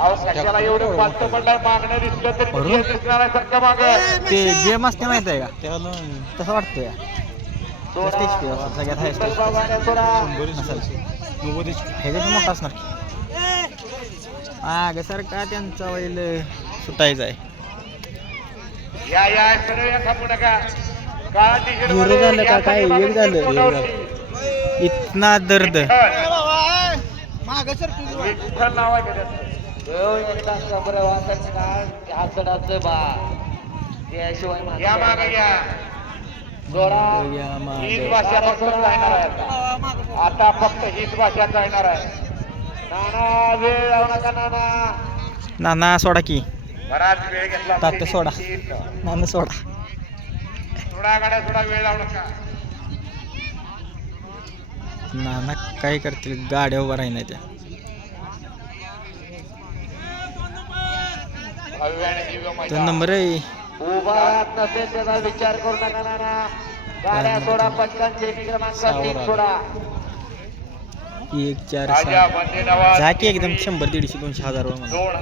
ते आहे सारखं मागं. ते गेम असते माहीत आहे का? त्याला तसं वाटतं या सगळ्यात. ह्याच्यात मोठा असणार. माग सारखा त्यांचा बैल सुटायचा आहे. या या या थांबू नका. झालं का काय? झालं? इतना दर्द. विठ्ठल नाव आहे का? या माग या. या मागं. हीच भाषा फक्त जाणार आहे आता. फक्त हीच भाषा जाणार आहे. नाना वेळ लावू नका नाना. नाना सोडा की. बराच वेळ घेतला तात्या सोडा. नाना सोडा. थोडा गाड्या थोडा वेळ लावू नका. नाना काय करतील? गाड्या उभा राहिल्या त्या. तो. नंबर आहे. उभा राहत नसेल त्याचा विचार करू नका नाना. गाड्या सोडा पटकन चेकी क्रमांक तीन सोडा. एक चार राजा सहा. बंदे नवाज. जा की एकदम शंभर दीडशे दोनशे हजार. दोन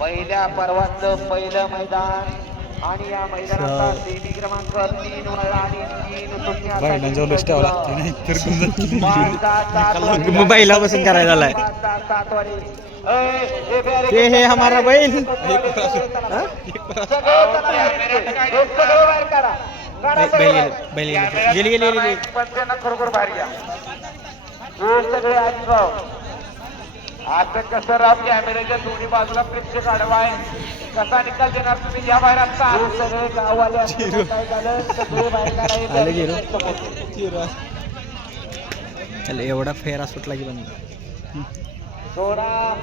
पहिल्या पर्वाचं पहिलं मैदान. आणि या मैदानाचा सहा. सेमी क्रमांक तीन वर आणि तीन शून्य बैलांच्या लक्ष ठेवावं लागतं नाही तर गुंजत नाही. पाच, सहा, सात वारी. मग बैलापासून करायला आलाय. बॅरिकेड. हे हे हमारा बैल. हे बैल. गेले गेले खरोखर बाहेर घ्या हे सगळे आजीभाऊ आता कसं राम कॅमेऱ्याच्या दोन्ही बाजूला प्रेक्षक आडवा आहे? कसा निकाल देणार तुम्ही? या बाहेर असता हे सगळे गाववाले असताना काय झालं? सगळे बाहेर आलं गेलं. त्याला एवढा फेरा सुटला की बंद. सोडा.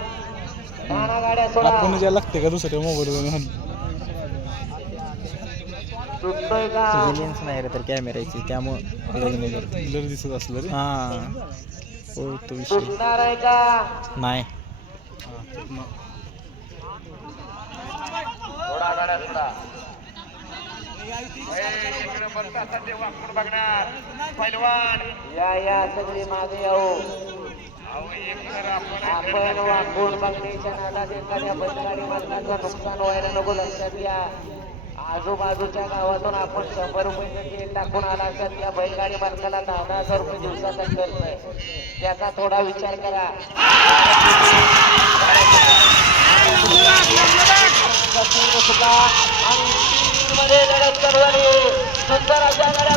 नाना गाड्या सोडा. आपण ज्या लागते का दुसऱ्या मोबाईल सुटतोय का? लेन्स नाही रे तर कॅमेऱ्याची त्यामुळं जर दिसत असलं रे. हा. हो तो विषय आहे का नाही. थोडा गाड्या थोडा इकडे बसता सध्या वाकडं बघणार पैलवान या या सगळी मागे येऊ. अहो एक तर आपण आपण वाकून बघण्याच्या नादात एखाद्या बैलगाडी मालकाचं नुकसान व्हायला नको लक्षात घ्या. आजूबाजूच्या गावातून आपण शंभर रुपये तेल टाकून आला असेल त्या बैलगाडी मालकाला दहा दहा हजार रुपये दिवसाचा खर्च आहे. त्याचा थोडा विचार करा. आणि मध्ये लढत सुंदर अशा गाड्या